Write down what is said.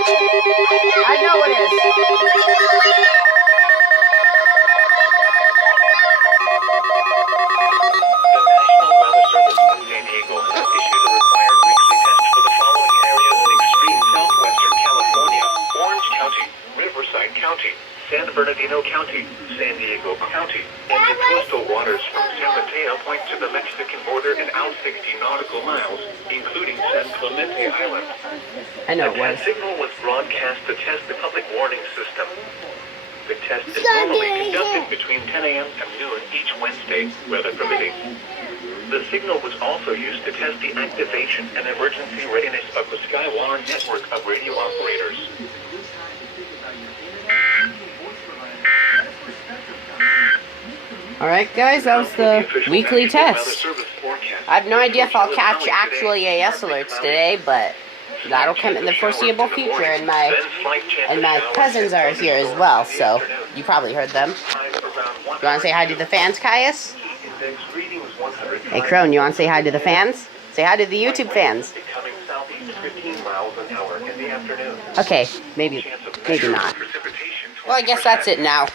I know it is. The National Weather Service in San Diego has issued a required weekly test for the following areas in extreme southwestern California: Orange County, Riverside County, San Bernardino County, San Diego County, and the coastal waters from San Mateo Point to the Mexican border and out 60 nautical miles, including San Clemente Island. I know A it was. test signal was broadcast to test the public warning system. The test is normally conducted between 10 a.m. and noon each Wednesday, weather permitting. The signal was also used to test the activation and emergency readiness of the Skywire network of radio operators. Alright guys, that was the weekly test. I have no idea if I'll catch actual EAS alerts today, but that'll come in the foreseeable future, and my cousins are here as well, so you probably heard them. You want to say hi to the fans, Caius? Hey Crone, you want to say hi to the fans? Say hi to the YouTube fans. Okay, maybe not. Well, I guess that's it now.